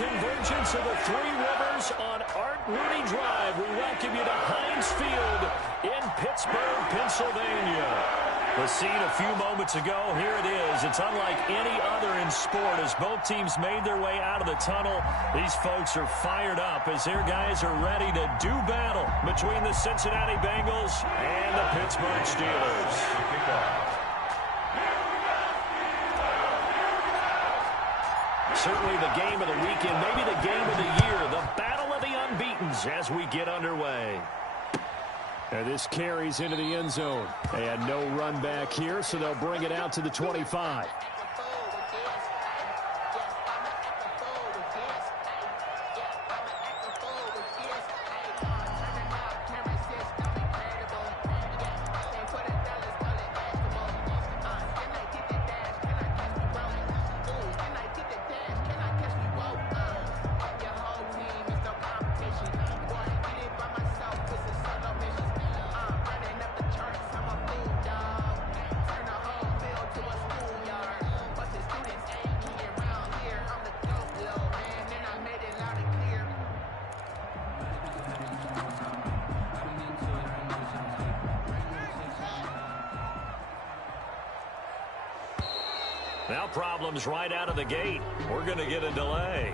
convergence of the Three Rivers on Art Rooney Drive. We welcome you to Heinz Field in Pittsburgh, Pennsylvania. The scene a few moments ago, here it is. It's unlike any other in sport as both teams made their way out of the tunnel. These folks are fired up as their guys are ready to do battle between the Cincinnati Bengals and the Pittsburgh Steelers. Certainly the game of the weekend, maybe the game of the year, the battle of the unbeatens as we get underway. And this carries into the end zone. And no run back here, so they'll bring it out to the 25. Now problems right out of the gate. We're going to get a delay.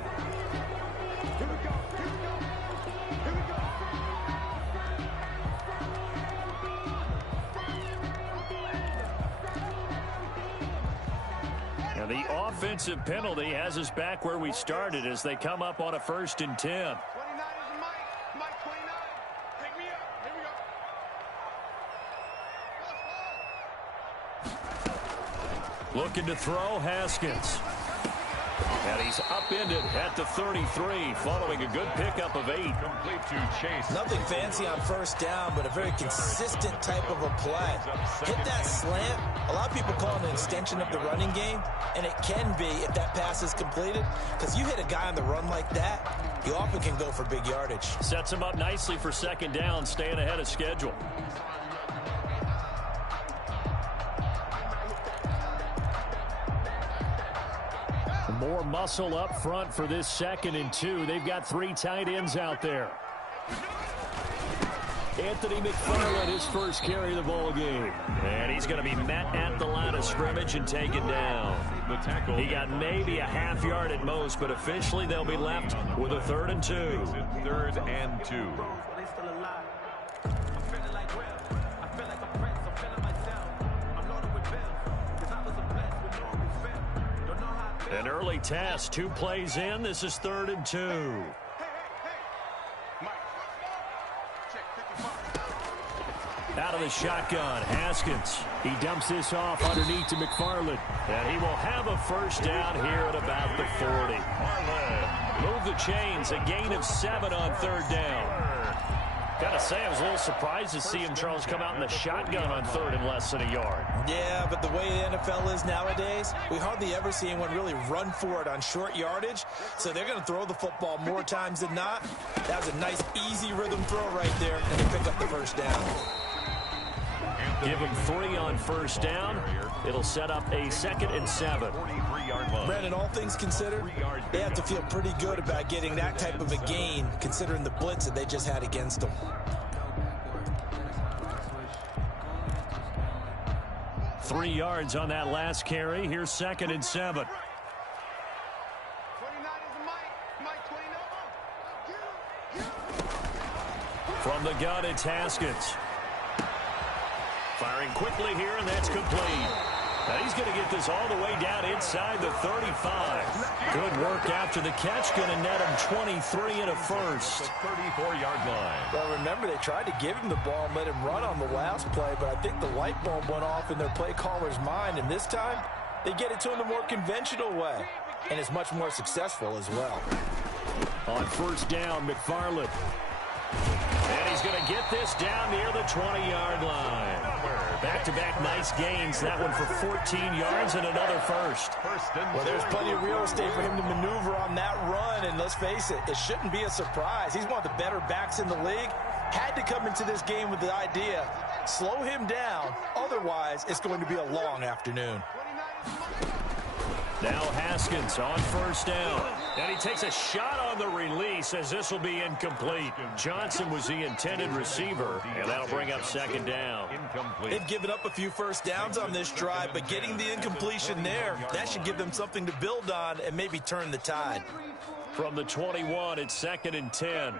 Now the offensive penalty has us back where we started as they come up on a 1st and 10. Looking to throw, Haskins. And he's upended at the 33 following a good pickup of 8. Complete to Chase. Nothing fancy on 1st down, but a very consistent type of a play. Hit that slant. A lot of people call it an extension of the running game, and it can be if that pass is completed, because you hit a guy on the run like that, you often can go for big yardage. Sets him up nicely for 2nd down, staying ahead of schedule. More muscle up front for this 2nd and 2. They've got 3 tight ends out there. Anthony McFarland, his first carry of the ball game. And he's going to be met at the line of scrimmage and taken down. He got maybe a half yard at most, but officially they'll be left with a 3rd and 2. 3rd and 2. An early test, 2 plays in. This is 3rd and 2. Out of the shotgun, Haskins. He dumps this off underneath to McFarland. And he will have a 1st down here at about the 40. Move the chains, a gain of 7 on 3rd down. Gotta say, I was a little surprised to see him, Charles, come out in the shotgun on 3rd and less than a yard. Yeah, but the way the NFL is nowadays, we hardly ever see anyone really run for it on short yardage. So they're going to throw the football more times than not. That was a nice, easy rhythm throw right there, and they pick up the 1st down. Give him 3 on 1st down. It'll set up a 2nd and 7. Brandon, all things considered, they have to feel pretty good about getting that type of a gain, considering the blitz that they just had against them. 3 yards on that last carry. Here's 2nd and 7. From the gun, it's Haskins. Firing quickly here, and that's complete. Now he's going to get this all the way down inside the 35. Good work after the catch. Going to net him 23 and a 1st. The 34-yard line. Well, remember, they tried to give him the ball and let him run on the last play, but I think the light bulb went off in their play caller's mind, and this time they get it to him the more conventional way, and it's much more successful as well. On 1st down, McFarland. And he's going to get this down near the 20-yard line. Back-to-back nice gains. That one for 14 yards and another 1st. Well, there's plenty of real estate for him to maneuver on that run. And let's face it, it shouldn't be a surprise. He's one of the better backs in the league. Had to come into this game with the idea, slow him down. Otherwise, it's going to be a long afternoon. Now Haskins on first down. And he takes a shot on the release as this will be incomplete. Johnson was the intended receiver, and that'll bring up second down. They've given up a few first downs on this drive, but getting the incompletion there, that should give them something to build on and maybe turn the tide. From the 21, it's 2nd and 10.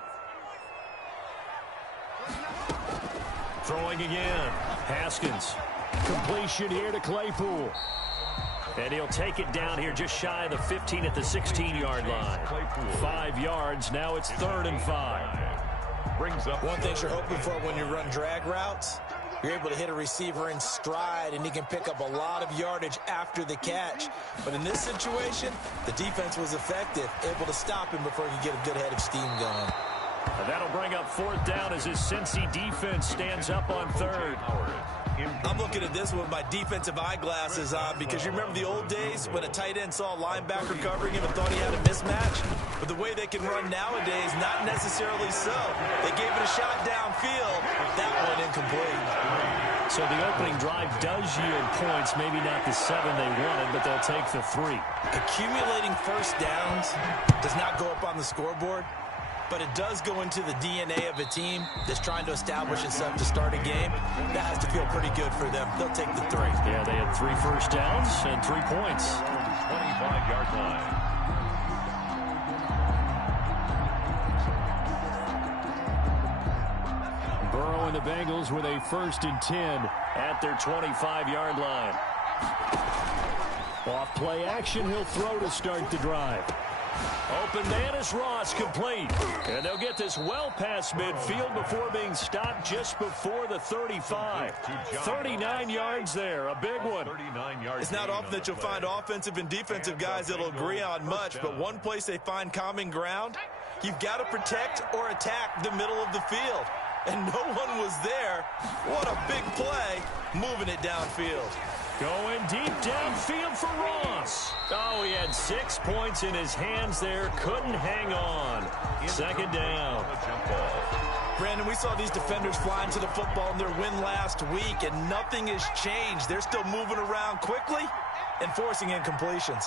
Throwing again. Haskins. Completion here to Claypool. And he'll take it down here just shy of the 15 at the 16-yard line. 5 yards. Now it's 3rd and 5. Brings up one thing you're hoping for when you run drag routes, you're able to hit a receiver in stride, and he can pick up a lot of yardage after the catch. But in this situation, the defense was effective, able to stop him before he could get a good head of steam going. And that'll bring up 4th down as his Cincy defense stands up on 3rd. I'm looking at this with my defensive eyeglasses on because you remember the old days when a tight end saw a linebacker covering him and thought he had a mismatch? But the way they can run nowadays, not necessarily so. They gave it a shot downfield. That one incomplete. So the opening drive does yield points, maybe not the 7 they wanted, but they'll take the 3. Accumulating first downs does not go up on the scoreboard, but it does go into the DNA of a team that's trying to establish itself to start a game. That has to feel pretty good for them. They'll take the 3. Yeah, they had 3 first downs and 3 points. 25-yard line. Burrow and the Bengals with a 1st and 10 at their 25-yard line. Off play action, he'll throw to start the drive. Open man is Ross, complete. And they'll get this well past midfield before being stopped just before the 35. 39 yards there, a big one. It's not often that you'll find offensive and defensive guys that'll agree on much, but one place they find common ground, you've got to protect or attack the middle of the field. And no one was there. What a big play, moving it downfield. Going deep downfield for Ross. Oh, he had 6 points in his hands there. Couldn't hang on. 2nd down. Brandon, we saw these defenders flying to the football in their win last week, and nothing has changed. They're still moving around quickly and forcing incompletions.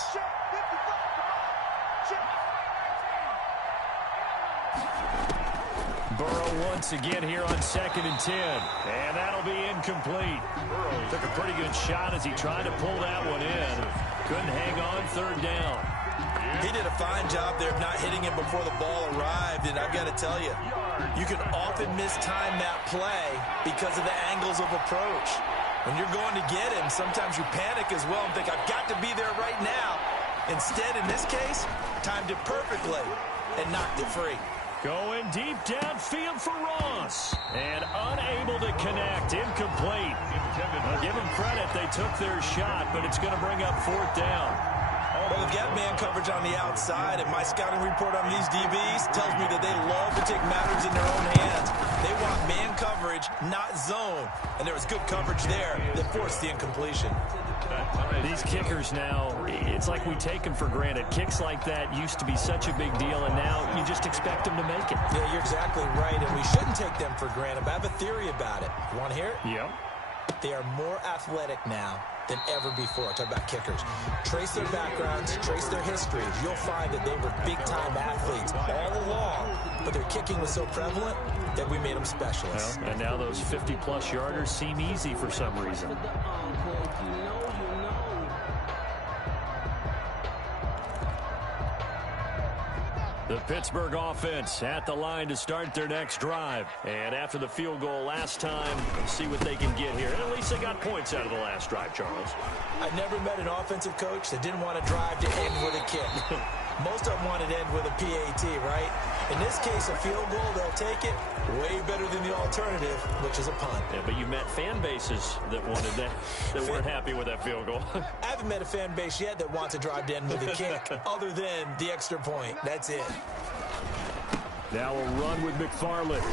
Burrow once again here on 2nd and 10. And that'll be incomplete. Burrow took a pretty good shot as he tried to pull that one in. Couldn't hang on, 3rd down. He did a fine job there of not hitting him before the ball arrived, and I've got to tell you, you can often mistime that play because of the angles of approach. When you're going to get him, sometimes you panic as well and think, I've got to be there right now. Instead, in this case, timed it perfectly and knocked it free. Going deep downfield for Ross. And unable to connect. Incomplete. I'll give them credit. They took their shot, but it's going to bring up 4th down. Well, they've got man coverage on the outside, and my scouting report on these DBs tells me that they love to take matters in their own hands. They want man coverage, not zone. And there was good coverage there that forced the incompletion. These kickers now, it's like we take them for granted. Kicks like that used to be such a big deal, and now you just expect them to make it. Yeah, you're exactly right, and we shouldn't take them for granted. But I have a theory about it. You want to hear it? Yep. They are more athletic now than ever before. Talk about kickers. Trace their backgrounds, trace their history. You'll find that they were big-time athletes all along, but their kicking was so prevalent that we made them specialists. Well, and now those 50-plus yarders seem easy for some reason. The Pittsburgh offense at the line to start their next drive. And after the field goal last time, let's see what they can get here. And at least they got points out of the last drive, Charles. I never met an offensive coach that didn't want to drive to end with a kick. Most of them wanted to end with a PAT, right? In this case, a field goal, they'll take it way better than the alternative, which is a punt. Yeah, but you met fan bases that wanted that, that weren't happy with that field goal. I haven't met a fan base yet that wants to drive to end with a kick, other than the extra point. That's it. Now a run with McFarland.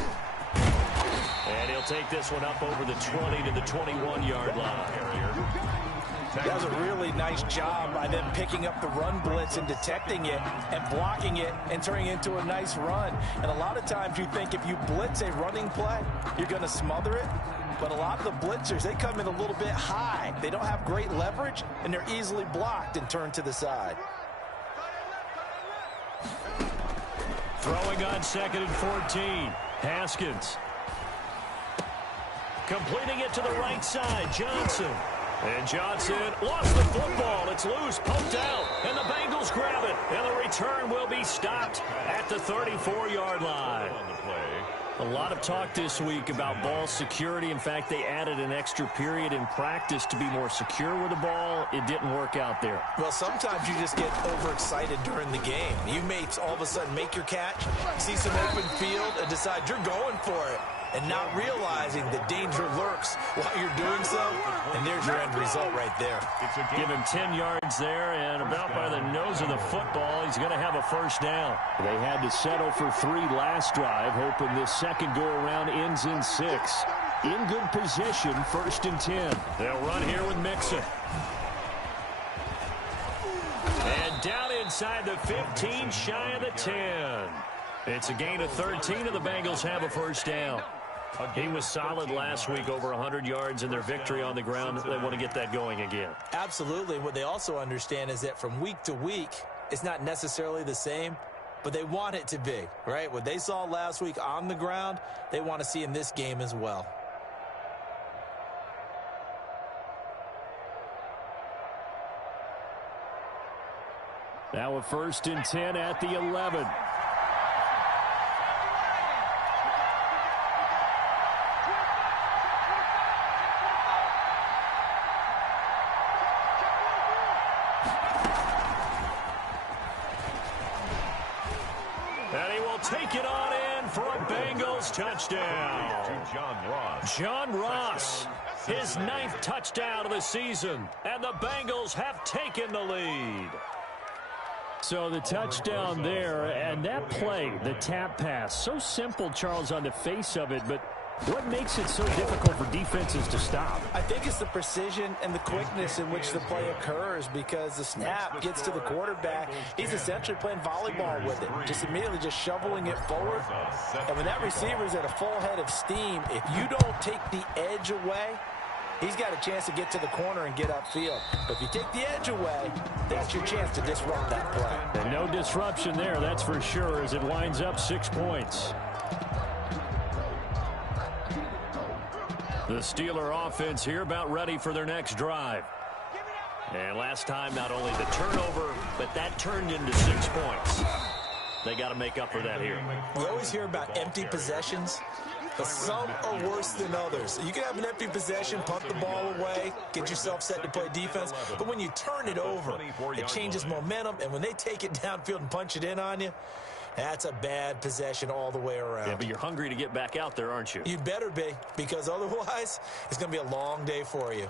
And he'll take this one up over the 20 to the 21-yard line. That was a really nice job by them picking up the run blitz and detecting it and blocking it and turning it into a nice run. And a lot of times you think if you blitz a running play, you're going to smother it. But a lot of the blitzers, they come in a little bit high. They don't have great leverage, and they're easily blocked and turned to the side. Throwing on 2nd and 14. Haskins. Completing it to the right side. Johnson. And Johnson lost the football. It's loose, poked out, and the Bengals grab it. And the return will be stopped at the 34-yard line. A lot of talk this week about ball security. In fact, they added an extra period in practice to be more secure with the ball. It didn't work out there. Well, sometimes you just get overexcited during the game. You may all of a sudden make your catch, see some open field, and decide you're going for it, and not realizing the danger lurks while you're doing so. And there's your end result right there. Give him 10 yards there, and about by the nose of the football, he's going to have a first down. They had to settle for 3 last drive, hoping this second go-around ends in 6. In good position, 1st and 10. They'll run here with Mixon. And down inside the 15, shy of the 10. It's a gain of 13, and the Bengals have a first down. He was solid last week, over 100 yards in their victory on the ground. They want to get that going again. Absolutely. What they also understand is that from week to week, it's not necessarily the same, but they want it to be, right? What they saw last week on the ground, they want to see in this game as well. Now a 1st and 10 at the 11. Take it on in for a Bengals touchdown. John Ross, his 9th touchdown of the season, and the Bengals have taken the lead. So the touchdown there, and that play, the tap pass, so simple, Charles, on the face of it, but what makes it so difficult for defenses to stop? I think it's the precision and the quickness in which the play occurs, because the snap gets to the quarterback. He's essentially playing volleyball with it, just immediately just shoveling it forward. And when that receiver's at a full head of steam, if you don't take the edge away, he's got a chance to get to the corner and get upfield. But if you take the edge away, that's your chance to disrupt that play. And no disruption there, that's for sure, as it winds up 6 points. The Steeler offense here about ready for their next drive. And last time, not only the turnover, but that turned into 6 points. They got to make up for that here. You always hear about empty possessions, but some are worse than others. You can have an empty possession, punt the ball away, get yourself set to play defense, but when you turn it over, it changes momentum, and when they take it downfield and punch it in on you, that's a bad possession all the way around. Yeah, but you're hungry to get back out there, aren't you? You'd better be, because otherwise it's going to be a long day for you.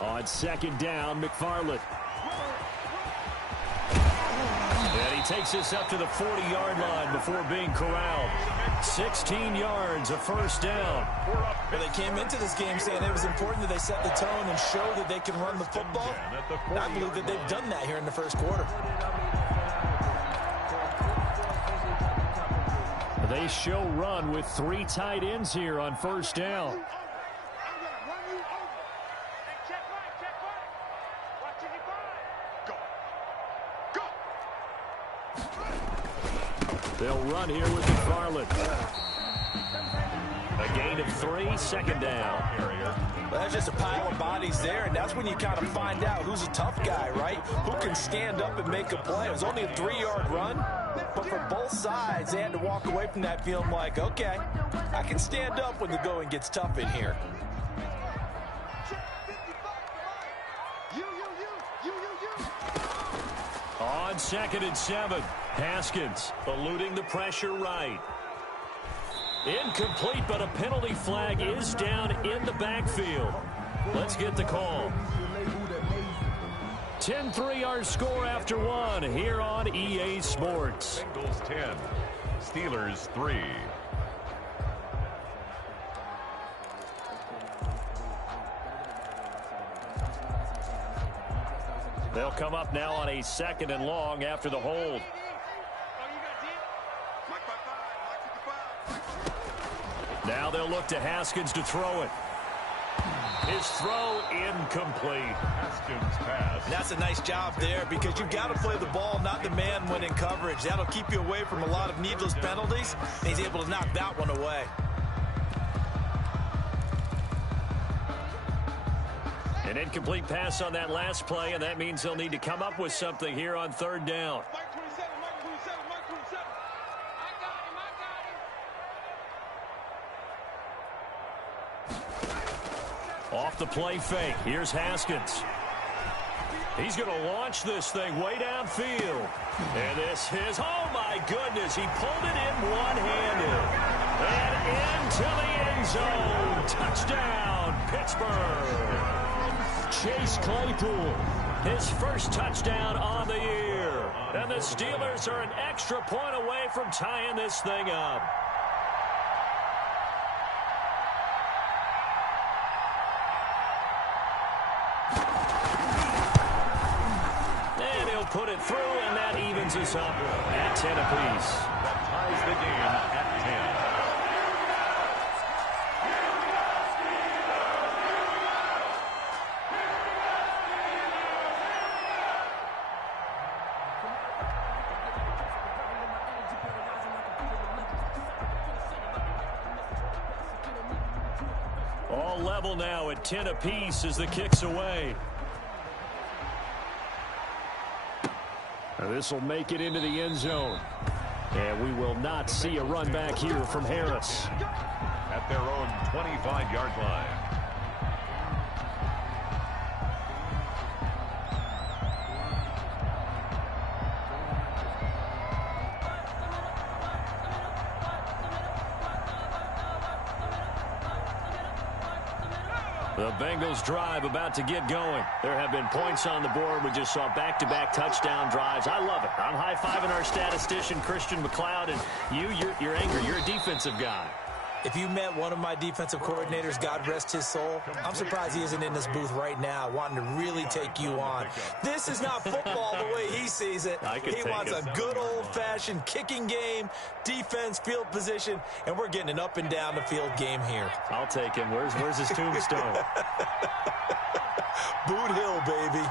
On 2nd down, McFarland. And he takes this up to the 40-yard line before being corralled. 16 yards, a first down. Well, they came into this game saying it was important that they set the tone and show that they can run the football. And I believe that they've done that here in the first quarter. They show run with 3 tight ends here on 1st down. They'll run here with McFarland. A gain of 3, 2nd down. Well, that's just a pile of bodies there, and that's when you kind of find out who's a tough guy, right? Who can stand up and make a play. It was only a 3-yard run, but for both sides, they had to walk away from that feeling like, okay, I can stand up when the going gets tough in here. on 2nd and 7. Haskins eluding the pressure right. Incomplete, but a penalty flag is down in the backfield. Let's get the call. 10-3 our score after 1 here on EA Sports. Bengals 10, Steelers 3. They'll come up now on a 2nd and long after the hold. Now they'll look to Haskins to throw it. His throw incomplete. Haskins pass. That's a nice job there because you've got to play the ball, not the man when in coverage. That'll keep you away from a lot of needless penalties. And he's able to knock that one away. An incomplete pass on that last play, and that means they'll need to come up with something here on 3rd down. Off the play fake. Here's Haskins. He's going to launch this thing way downfield. And this is, oh my goodness, he pulled it in one-handed. And into the end zone. Touchdown, Pittsburgh. Chase Claypool, his first touchdown on the year. And the Steelers are an extra point away from tying this thing up. And he'll put it through, and that evens us up at 10 apiece. That ties the game at 10. All level now at 10 apiece as the kick's away. This will make it into the end zone. And we will not see a run back here from Harris. At their own 25-yard line. The Bengals drive about to get going. There have been points on the board. We just saw back-to-back touchdown drives. I love it. I'm high-fiving our statistician, Christian McLeod, and you're angry. You're a defensive guy. If you met one of my defensive coordinators, God rest his soul, I'm surprised he isn't in this booth right now wanting to really take you on. This is not football the way he sees it. He wants a good old-fashioned kicking game, defense, field position, and we're getting an up and down the field game here. I'll take him. Where's his tombstone? Boot Hill, baby.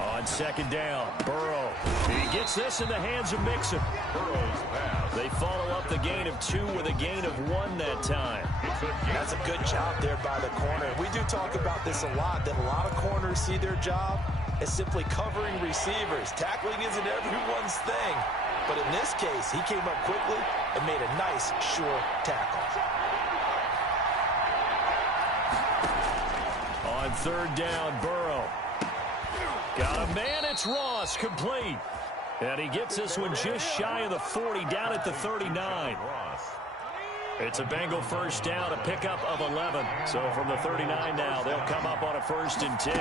On 2nd down, Burrow. He gets this in the hands of Mixon. Burrow's pass. They follow up the gain of 2 with a gain of 1 that time. That's a good job there by the corner. We do talk about this a lot, that a lot of corners see their job as simply covering receivers. Tackling isn't everyone's thing. But in this case, he came up quickly and made a nice, sure tackle. On 3rd down, Burrow. Got a man, it's Ross, complete. And he gets this one just shy of the 40, down at the 39. It's a Bengal first down, a pickup of 11. So from the 39 now, they'll come up on a 1st and 10.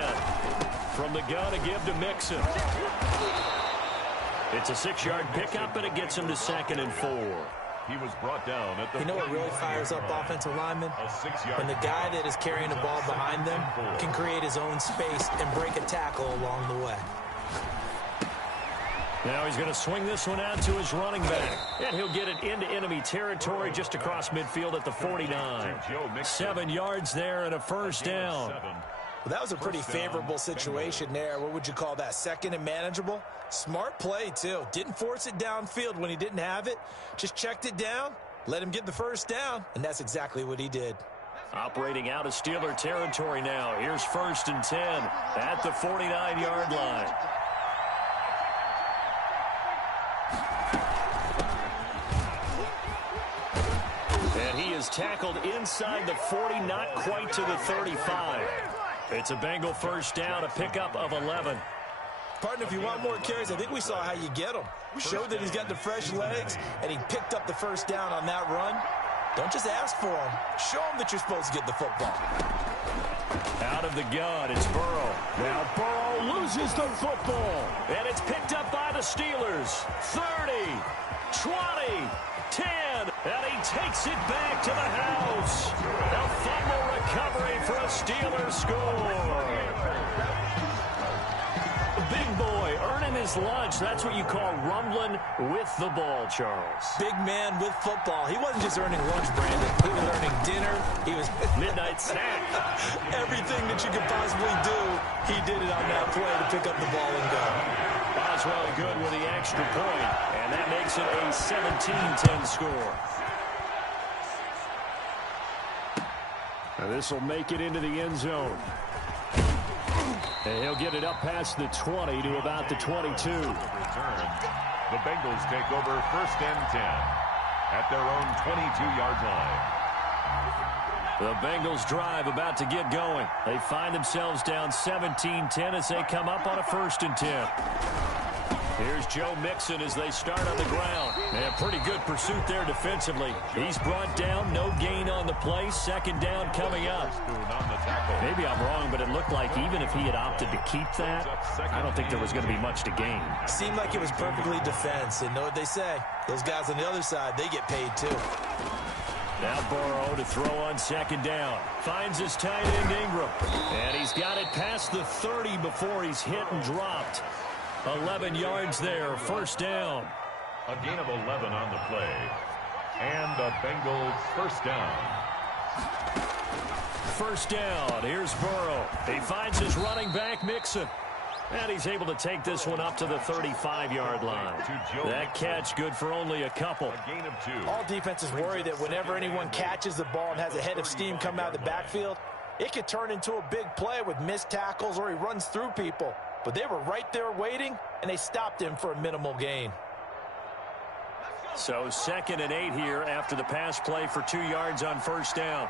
From the gun, a give to Mixon. It's a 6-yard pickup, and it gets him to 2nd and 4. He was brought down at the. You know what really fires up offensive linemen? When the guy that is carrying the ball behind them can create his own space and break a tackle along the way. Now he's going to swing this one out to his running back. And he'll get it into enemy territory just across midfield at the 49. 7 yards there and a 1st down. Well, that was a pretty favorable situation there. What would you call that? 2nd and manageable? Smart play, too. Didn't force it downfield when he didn't have it. Just checked it down, let him get the 1st down, and that's exactly what he did. Operating out of Steeler territory now. Here's 1st and 10 at the 49-yard line. And he is tackled inside the 40, not quite to the 35. It's a Bengal first down, a pickup of 11. Partner, if you want more carries, I think we saw how you get them. Showed that he's got the fresh legs, and he picked up the first down on that run. Don't just ask for him. Show him that you're supposed to get the football. Out of the gun, it's Burrow. Now Burrow loses the football. And it's picked up by the Steelers. 30, 20, 10. And he takes it back to the house. A fumble recovery for a Steelers score. Big boy earning his lunch. That's what you call rumbling with the ball, Charles. Big man with football. He wasn't just earning lunch, Brandon. He was earning dinner. He was midnight snack. Everything that you could possibly do, he did it on that play to pick up the ball and go. Boswell good with the extra point, and that makes it a 17-10 score. Now this will make it into the end zone. And he'll get it up past the 20 to about the 22. Return. The Bengals take over first and 10 at their own 22-yard line. The Bengals drive about to get going. They find themselves down 17-10 as they come up on a 1st and 10. Here's Joe Mixon as they start on the ground. And pretty good pursuit there defensively. He's brought down, no gain on the play. 2nd down coming up. Maybe I'm wrong, but it looked like even if he had opted to keep that, I don't think there was going to be much to gain. Seemed like it was perfectly defense. And know what they say? Those guys on the other side, they get paid too. Now Burrow to throw on 2nd down. Finds his tight end Ingram. And he's got it past the 30 before he's hit and dropped. 11 yards there, 1st down. A gain of 11 on the play. And the Bengals 1st down. 1st down, here's Burrow. He finds his running back, Mixon. And he's able to take this one up to the 35-yard line. That catch good for only a couple. A gain of 2. All defenses worry that whenever anyone catches the ball and has a head of steam come out of the backfield, it could turn into a big play with missed tackles or he runs through people. But they were right there waiting, and they stopped him for a minimal gain. So 2nd and 8 here after the pass play for 2 yards on 1st down.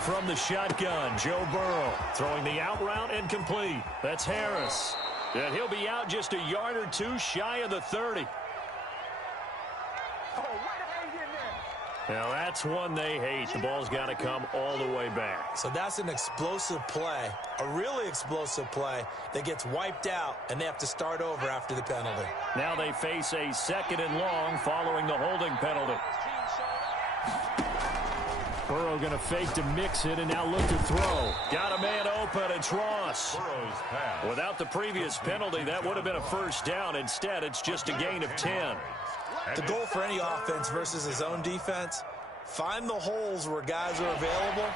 From the shotgun, Joe Burrow throwing the out route and complete. That's Harris. And he'll be out just a yard or two shy of the 30. Now that's one they hate. The ball's got to come all the way back. So that's an explosive play, a really explosive play that gets wiped out, and they have to start over after the penalty. Now they face a 2nd and long following the holding penalty. Burrow going to fake to mix it and now look to throw. Got a man open. It's Ross. Without the previous penalty, that would have been a 1st down. Instead, it's just a gain of 10. The goal for any offense versus his own defense, find the holes where guys are available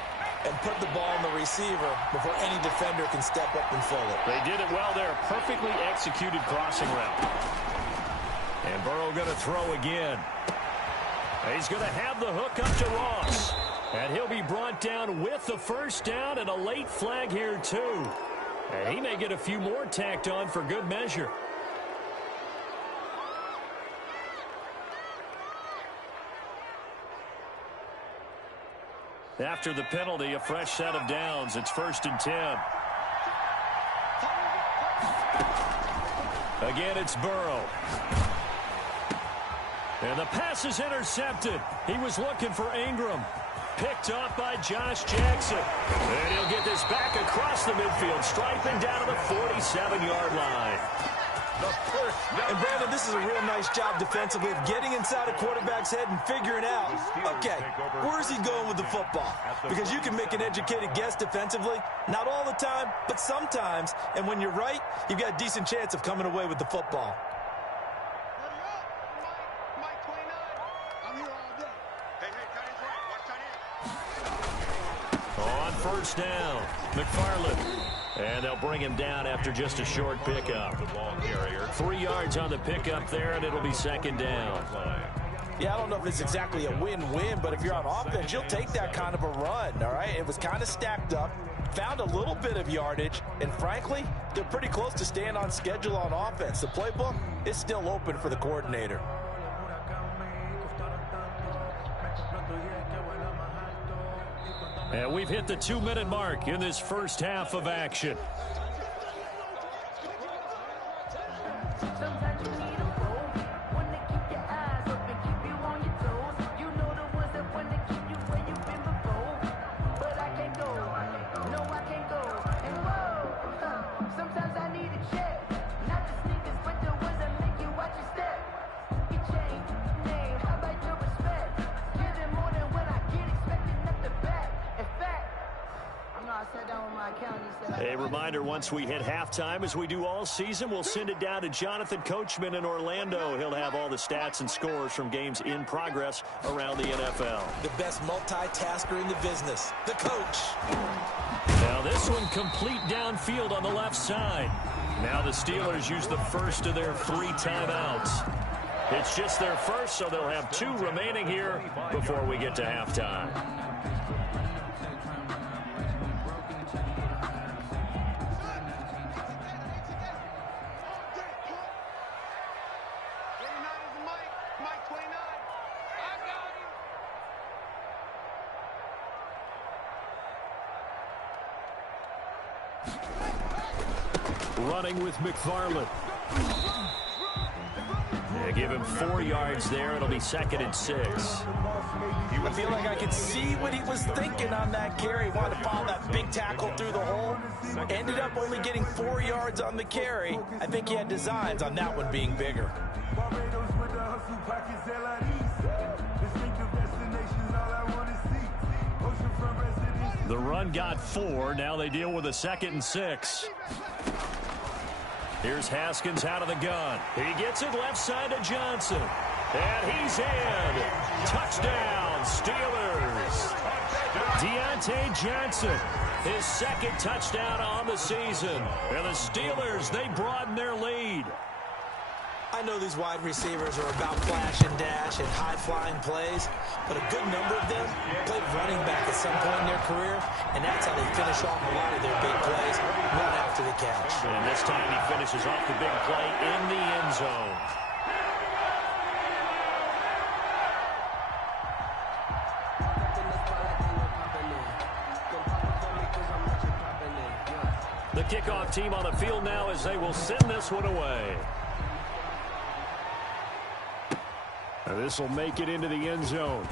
and put the ball on the receiver before any defender can step up and fill it. They did it well there. Perfectly executed crossing route. And Burrow going to throw again. He's going to have the hook up to Ross. And he'll be brought down with the 1st down and a late flag here too. And he may get a few more tacked on for good measure. After the penalty, a fresh set of downs. It's 1st and 10. Again, it's Burrow. And the pass is intercepted. He was looking for Ingram. Picked off by Josh Jackson. And he'll get this back across the midfield, striping down to the 47-yard line. And Brandon, this is a real nice job defensively of getting inside a quarterback's head and figuring out, okay, where's he going with the football? Because you can make an educated guess defensively, not all the time, but sometimes. And when you're right, you've got a decent chance of coming away with the football. On 1st down, McFarland. And they'll bring him down after just a short pickup. 3 yards on the pickup there, and it'll be 2nd down. Yeah, I don't know if it's exactly a win-win, but if you're on offense, you'll take that kind of a run, all right? It was kind of stacked up, found a little bit of yardage, and frankly, they're pretty close to staying on schedule on offense. The playbook is still open for the coordinator. And we've hit the 2-minute mark in this first half of action. A reminder, once we hit halftime, as we do all season, we'll send it down to Jonathan Coachman in Orlando. He'll have all the stats and scores from games in progress around the NFL. The best multitasker in the business, the coach. Now this one complete downfield on the left side. Now the Steelers use the first of their 3 timeouts. It's just their first, so they'll have 2 remaining here before we get to halftime. Running with McFarland. They give him 4 yards there. It'll be 2nd and 6. I feel like I could see what he was thinking on that carry. He wanted to follow that big tackle through the hole. Ended up only getting 4 yards on the carry. I think he had designs on that one being bigger. The run got 4. Now they deal with a 2nd and 6. Here's Haskins out of the gun. He gets it left side to Johnson. And he's in. Touchdown, Steelers. Deontay Johnson, his 2nd touchdown on the season. And the Steelers, they broaden their lead. I know these wide receivers are about flash and dash and high-flying plays, but a good number of them played running back at some point in their career, and that's how they finish off a lot of their big plays, run after the catch. And this time he finishes off the big play in the end zone. The kickoff team on the field now as they will send this one away. This will make it into the end zone.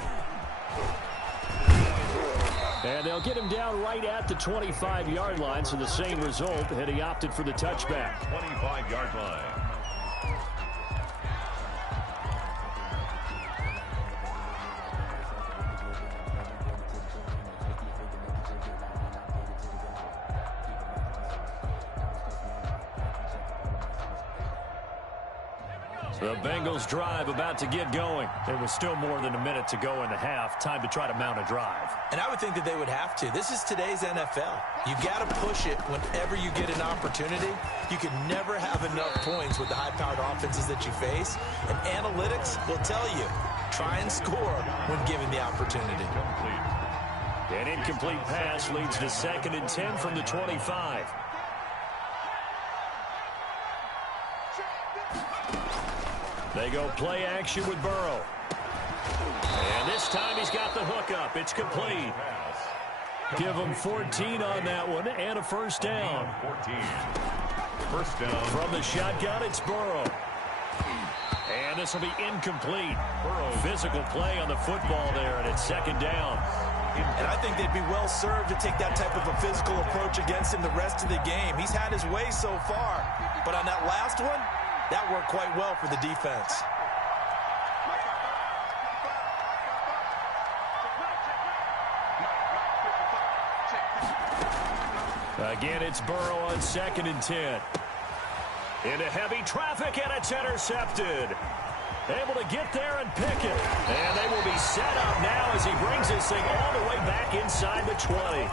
And they'll get him down right at the 25-yard line, so the same result had he opted for the touchback. 25-yard line. The Bengals drive about to get going. There was still more than a minute to go in the half. Time to try to mount a drive. And I would think that they would have to. This is today's NFL. You got to push it whenever you get an opportunity. You can never have enough points with the high-powered offenses that you face. And analytics will tell you, try and score when given the opportunity. An incomplete pass leads to 2nd and 10 from the 25. They go play action with Burrow. And this time he's got the hook up. It's complete. Give him 14 on that one and a first down. 14. First down. From the shotgun, it's Burrow. And this will be incomplete. Physical play on the football there, and it's 2nd down. And I think they'd be well served to take that type of a physical approach against him the rest of the game. He's had his way so far. But on that last one, that worked quite well for the defense. Again, it's Burrow on 2nd and 10. Into heavy traffic, and it's intercepted. Able to get there and pick it. And they will be set up now as he brings this thing all the way back inside the 20.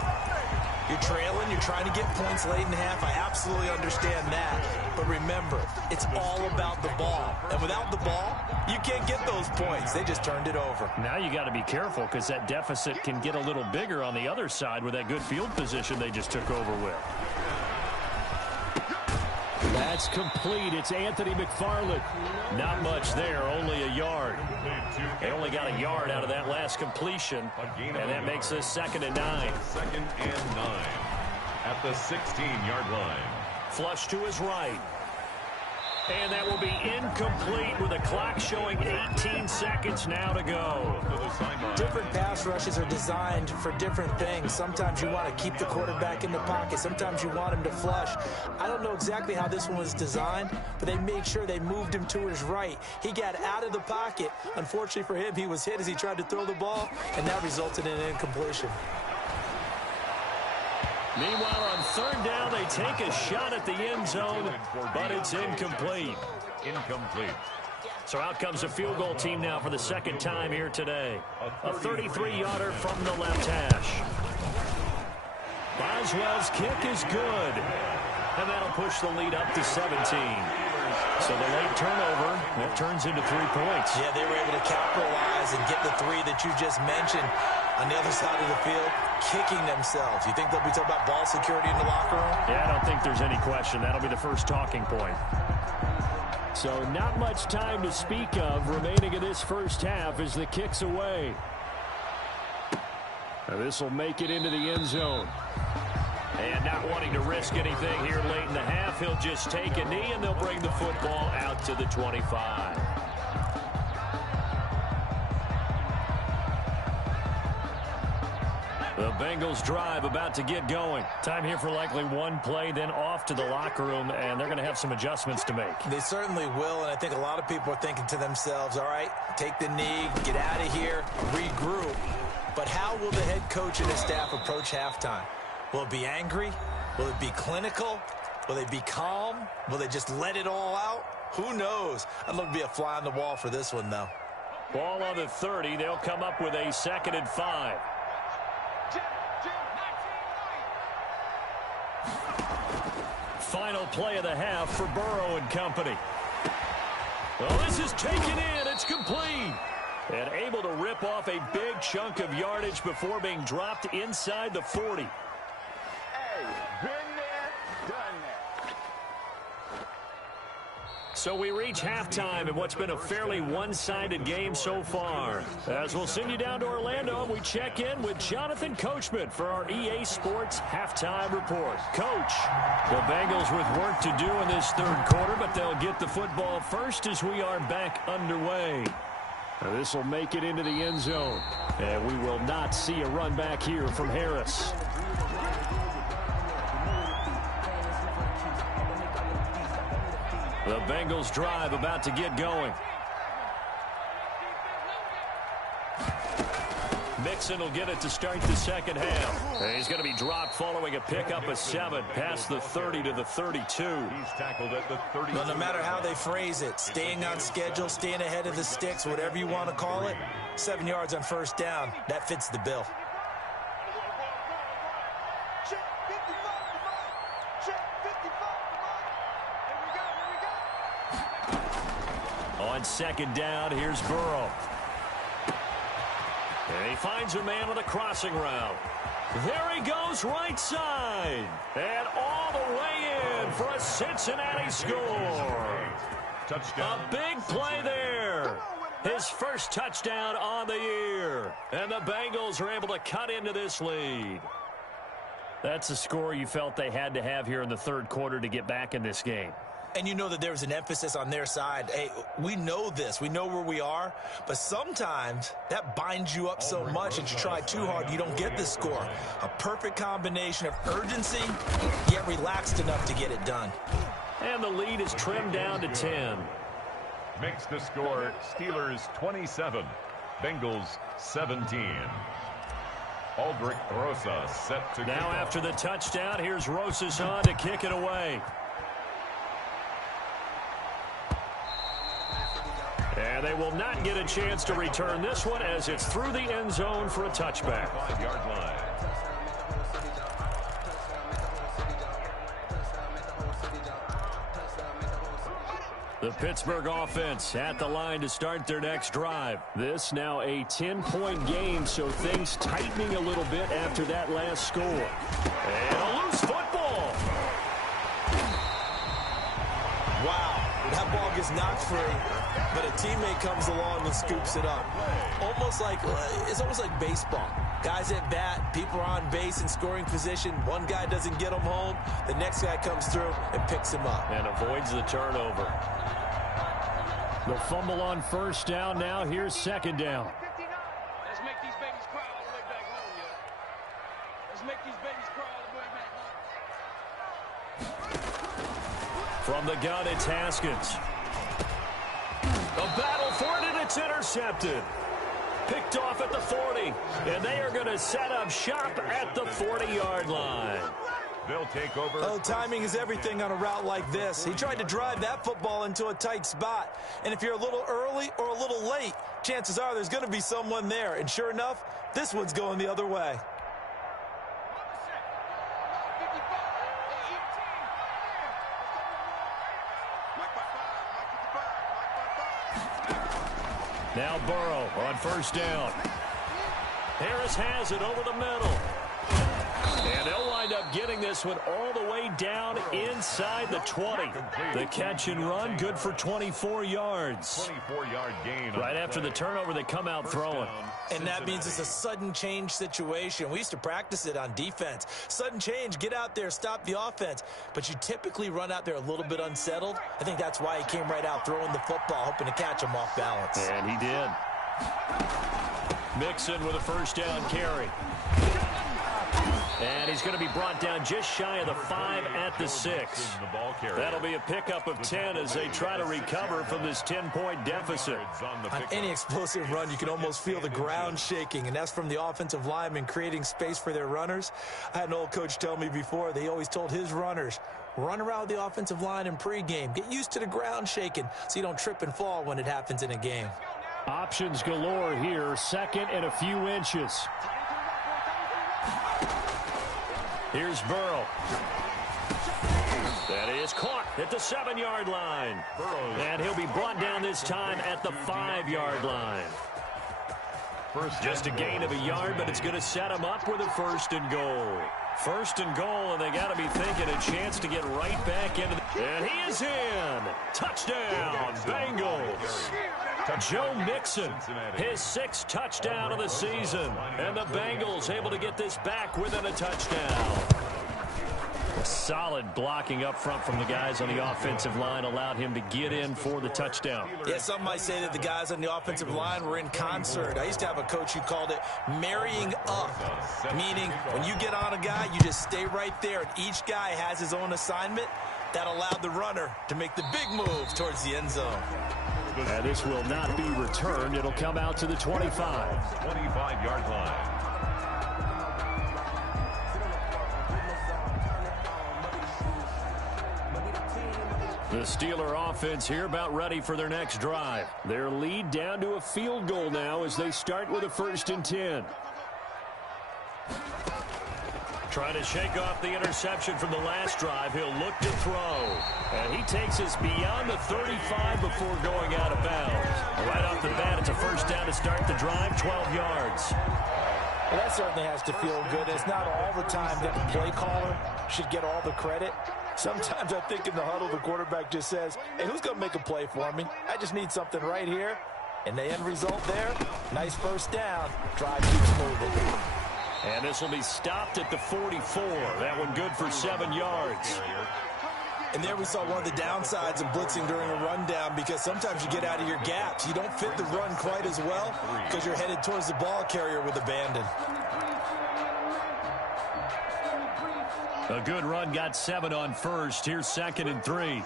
You're trailing, you're trying to get points late in the half. I absolutely understand that. But remember, it's all about the ball. And without the ball, you can't get those points. They just turned it over. Now you got to be careful because that deficit can get a little bigger on the other side with that good field position they just took over with. That's complete. It's Anthony McFarland. Not much there, only a yard. They only got a yard out of that last completion, and that makes this 2nd and 9. 2nd and 9 at the 16-yard line. Flush to his right. And that will be incomplete with the clock showing 18 seconds now to go. Different pass rushes are designed for different things. Sometimes you want to keep the quarterback in the pocket. Sometimes you want him to flush. I don't know exactly how this one was designed, but they made sure they moved him to his right. He got out of the pocket. Unfortunately for him, he was hit as he tried to throw the ball, and that resulted in an incompletion. Meanwhile, on 3rd down, they take a shot at the end zone, but it's incomplete. Incomplete. So out comes a field goal team now for the 2nd time here today. A 33-yarder from the left hash. Boswell's kick is good, and that'll push the lead up to 17. So the late turnover, that turns into 3 points. Yeah, they were able to capitalize and get the 3 that you just mentioned. On the other side of the field, kicking themselves. You think they'll be talking about ball security in the locker room? Yeah, I don't think there's any question. That'll be the first talking point. So not much time to speak of remaining in this first half as the kick's away. This will make it into the end zone. And not wanting to risk anything here late in the half, he'll just take a knee and they'll bring the football out to the 25. The Bengals drive about to get going. Time here for likely one play, then off to the locker room, and they're going to have some adjustments to make. They certainly will, and I think a lot of people are thinking to themselves, all right, take the knee, get out of here, regroup. But how will the head coach and his staff approach halftime? Will it be angry? Will it be clinical? Will they be calm? Will they just let it all out? Who knows? I'd love to be a fly on the wall for this one, though. Ball on the 30. They'll come up with a 2nd and 5. Final play of the half for Burrow and company. Well, this is taken in. It's complete. And able to rip off a big chunk of yardage before being dropped inside the 40. Hey, been there, done that. So we reach halftime in what's been a fairly one-sided game so far. As we'll send you down to Orlando, we check in with Jonathan Coachman for our EA Sports Halftime Report. Coach, the Bengals with work to do in this 3rd quarter, but they'll get the football first as we are back underway. This will make it into the end zone. And we will not see a run back here from Harris. The Bengals drive about to get going. Mixon will get it to start the 2nd half. And he's going to be dropped following a pickup of 7 past the 30 to the 32. He's tackled at the 32. Well, no matter how they phrase it, staying on schedule, staying ahead of the sticks, whatever you want to call it, 7 yards on 1st down, that fits the bill. On 2nd down, here's Burrow. And he finds a man with a crossing route. There he goes, right side. And all the way in for a Cincinnati score. Touchdown. A big play there. His first touchdown on the year. And the Bengals are able to cut into this lead. That's a score you felt they had to have here in the 3rd quarter to get back in this game. And you know that there was an emphasis on their side. Hey, we know this. We know where we are. But sometimes that binds you up so much that you try too hard, you don't get the score. A perfect combination of urgency, yet relaxed enough to get it done. And the lead is trimmed down to 10. Makes the score Steelers 27, Bengals 17. Aldrich Rosa set to now after the touchdown, here's Rosas on to kick it away. And they will not get a chance to return this one as it's through the end zone for a touchback. 5-yard line. The Pittsburgh offense at the line to start their next drive. This now a 10-point game, so things tightening a little bit after that last score. And a loose football. Wow. How football gets knocked free, but a teammate comes along and scoops it up. It's almost like baseball. Guys at bat, people are on base in scoring position. One guy doesn't get them home. The next guy comes through and picks him up. And avoids the turnover. The fumble on first down now. Here's second down. Let's make these babies cry all the way back home, yeah. Let's make these babies cry all the way back home. From the gun, it's Haskins. A battle for it, and it's intercepted. Picked off at the 40, and they are going to set up shop at the 40-yard line. They'll take over. Oh, timing is everything on a route like this. He tried to drive that football into a tight spot. And if you're a little early or a little late, chances are there's going to be someone there. And sure enough, this one's going the other way. Now Burrow on first down. Harris has it over the middle. And they'll wind up getting this one all the way down inside the 20. The catch and run, good for 24 yards. 24-yard gain. Right after the turnover, they come out throwing. And that means it's a sudden change situation. We used to practice it on defense. Sudden change, get out there, stop the offense. But you typically run out there a little bit unsettled. I think that's why he came right out throwing the football, hoping to catch him off balance. And he did. Mixon with a first down carry. And he's going to be brought down just shy of the 5 at the 6. That'll be a pickup of 10 as they try to recover from this 10-point deficit. On any explosive run, you can almost feel the ground shaking, and that's from the offensive linemen creating space for their runners. I had an old coach tell me before, they always told his runners, run around the offensive line in pregame. Get used to the ground shaking so you don't trip and fall when it happens in a game. Options galore here. Second and a few inches. Here's Burrow. That is caught at the 7-yard line. And he'll be brought down this time at the 5-yard line. Just a gain of a yard, but it's going to set him up with a first and goal. First and goal, and they got to be thinking a chance to get right back into the... And he is in. Touchdown, Bengals. Joe Mixon, his 6th touchdown of the season. And the Bengals able to get this back within a touchdown. Solid blocking up front from the guys on the offensive line allowed him to get in for the touchdown. Yeah, some might say that the guys on the offensive line were in concert. I used to have a coach who called it marrying up, meaning when you get on a guy, you just stay right there, and each guy has his own assignment. That allowed the runner to make the big move towards the end zone. And this will not be returned. It'll come out to the 25. 25-yard line. The Steeler offense here about ready for their next drive. Their lead down to a field goal now as they start with a 1st and 10. Trying to shake off the interception from the last drive. He'll look to throw. And he takes us beyond the 35 before going out of bounds. Right off the bat, it's a first down to start the drive, 12 yards. Well, that certainly has to feel good. It's not all the time that the play caller should get all the credit. Sometimes I think in the huddle, the quarterback just says, hey, who's going to make a play for me? I just need something right here. And the end result there, nice first down. Drive keeps moving. And this will be stopped at the 44. That one good for 7 yards. And there we saw one of the downsides of blitzing during a rundown, because sometimes you get out of your gaps. You don't fit the run quite as well because you're headed towards the ball carrier with abandon. A good run, got 7 on first. Here's 2nd and 3.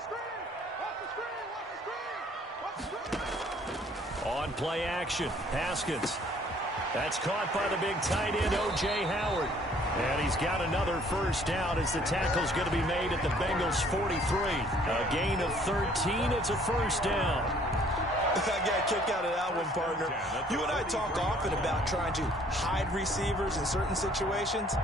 On play action, Haskins. That's caught by the big tight end, O.J. Howard. And he's got another first down as the tackle's going to be made at the Bengals 43. A gain of 13. It's a first down. I got a kick out of that one, partner. You and I talk often about trying to hide receivers in certain situations,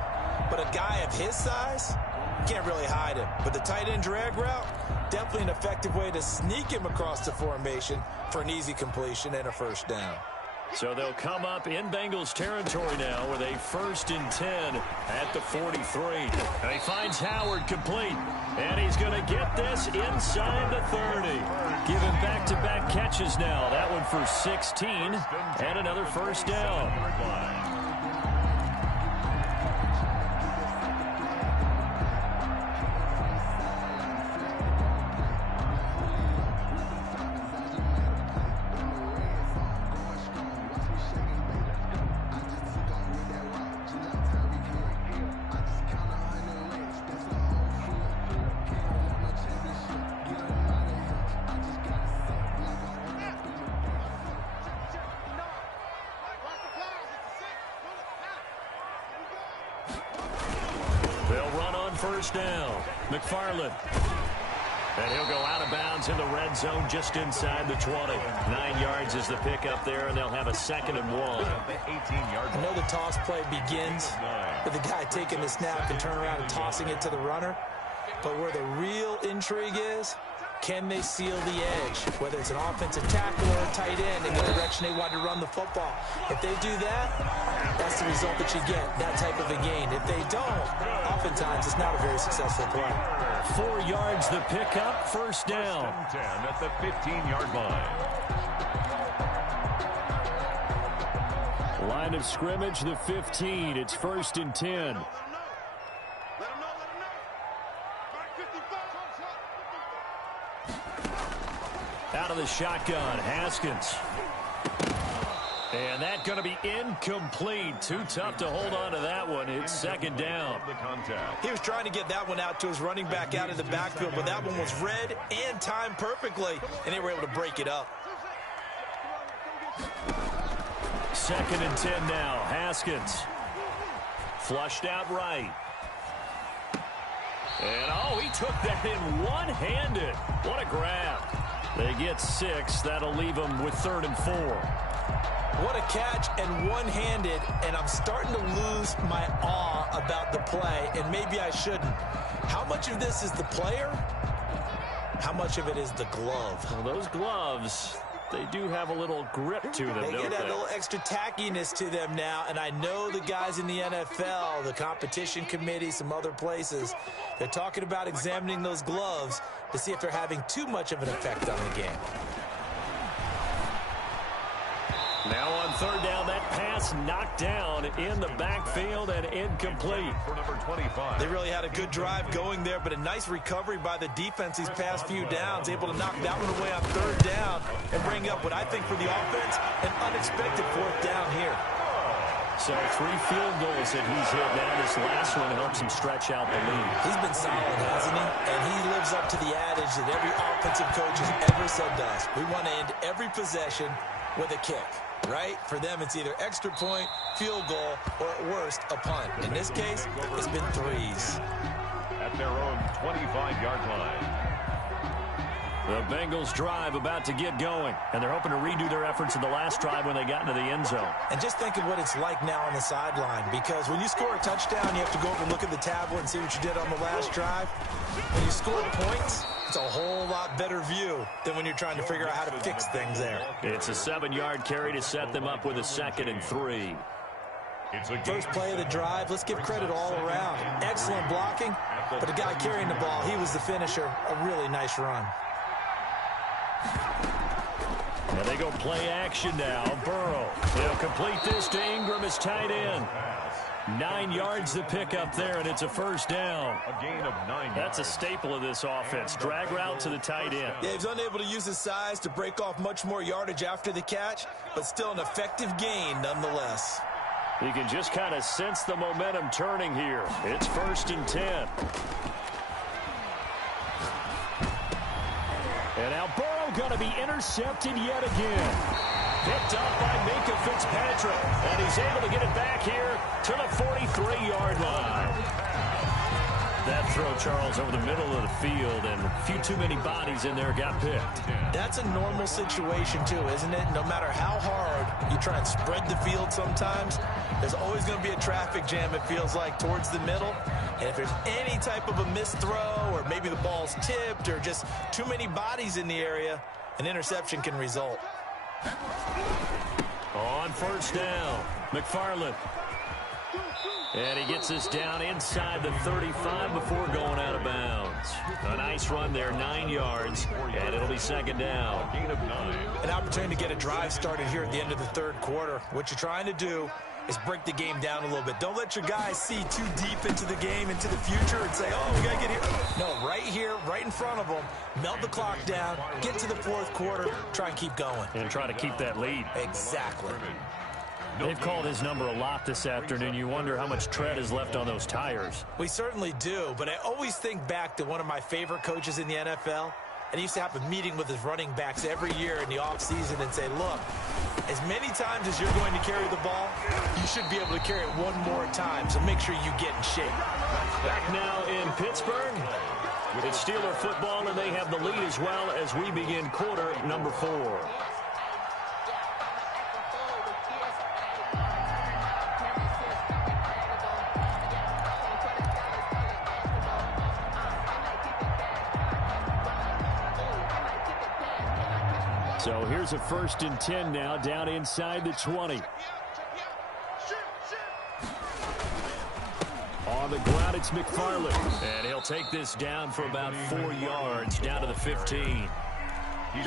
but a guy of his size, you can't really hide him. But the tight end drag route, definitely an effective way to sneak him across the formation for an easy completion and a first down. So they'll come up in Bengals territory now with a 1st and 10 at the 43. And he finds Howard complete. And he's going to get this inside the 30. Give him back-to-back catches now. That one for 16 and another first down. First down, McFarland. And he'll go out of bounds in the red zone just inside the 20. 9 yards is the pickup there, and they'll have a 2nd and 1. I know the toss play begins with the guy taking the snap and turn around and tossing it to the runner. But where the real intrigue is, can they seal the edge? Whether it's an offensive tackle or a tight end in the direction they want to run the football. If they do that, that's the result that you get, that type of a gain. If they don't, oftentimes it's not a very successful play. 4 yards the pickup, first down. 10 at the 15-yard line. Line of scrimmage, the 15. It's 1st and 10. Out of the shotgun, Haskins. And that's going to be incomplete. Too tough to hold on to that one. It's 2nd down. He was trying to get that one out to his running back out of the backfield, but that one was read and timed perfectly, and they were able to break it up. 2nd and 10 now. Haskins. Flushed out right. And, oh, he took that in one-handed. What a grab. They get 6. That'll leave them with 3rd and 4. What a catch and one-handed, and I'm starting to lose my awe about the play, and maybe I shouldn't. How much of this is the player? How much of it is the glove? Well, those gloves, they do have a little grip to them, don't they? They get that little extra tackiness to them now, and I know the guys in the NFL, the competition committee, some other places, they're talking about examining those gloves to see if they're having too much of an effect on the game. Now on 3rd down, that pass knocked down in the backfield and incomplete. For number 25. They really had a good drive going there, but a nice recovery by the defense these past few downs, able to knock that one away on 3rd down and bring up what I think for the offense, an unexpected 4th down here. So 3 field goals that he's hit now. This last one helps him stretch out the lead. He's been solid, hasn't he? And he lives up to the adage that every offensive coach has ever said to us. We want to end every possession with a kick, right? For them, it's either extra point, field goal, or at worst, a punt. In this case, it's been 3s. At their own 25-yard line. The Bengals drive about to get going, and they're hoping to redo their efforts in the last drive when they got into the end zone. And just think of what it's like now on the sideline, because when you score a touchdown, you have to go over and look at the tablet and see what you did on the last drive. When you score points, it's a whole lot better view than when you're trying to figure out how to fix things there. It's a 7-yard carry to set them up with a 2nd and 3. First play of the drive, let's give credit all around. Excellent blocking, but the guy carrying the ball, he was the finisher. A really nice run. And they go play action now. Burrow. They'll complete this to Ingram as tight end. 9 yards to pick up there, and it's a 1st down. A gain of 9 yards. That's a staple of this offense. Drag route to the tight end. Yeah, he's unable to use his size to break off much more yardage after the catch, but still an effective gain nonetheless. You can just kind of sense the momentum turning here. It's 1st and 10. And now Burrow going to be intercepted yet again. Picked up by Minka Fitzpatrick. And he's able to get it back here to the 43-yard line. That throw, Charles, over the middle of the field, and a few too many bodies in there got picked. That's a normal situation, too, isn't it? No matter how hard you try and spread the field sometimes, there's always going to be a traffic jam, it feels like, towards the middle. And if there's any type of a missed throw, or maybe the ball's tipped, or just too many bodies in the area, an interception can result. On on first down. McFarland. And he gets this down inside the 35 before going out of bounds. A nice run there, 9 yards, and it'll be second down. Gain of 9. An opportunity to get a drive started here at the end of the third quarter. What you're trying to do is break the game down a little bit. Don't let your guys see too deep into the game, into the future, and say, oh, we got to get here. No, right here, right in front of them, melt the clock down, get to the fourth quarter, try and keep going. And try to keep that lead. Exactly. They've called his number a lot this afternoon. You wonder how much tread is left on those tires. We certainly do, but I always think back to one of my favorite coaches in the NFL, and he used to have a meeting with his running backs every year in the offseason and say, look, as many times as you're going to carry the ball, you should be able to carry it one more time, so make sure you get in shape. Back now in Pittsburgh. It's Steeler football, and they have the lead as well as we begin quarter number 4. So here's a 1st and 10 now, down inside the 20. On the ground, it's McFarland. And he'll take this down for about 4 yards, down to the 15.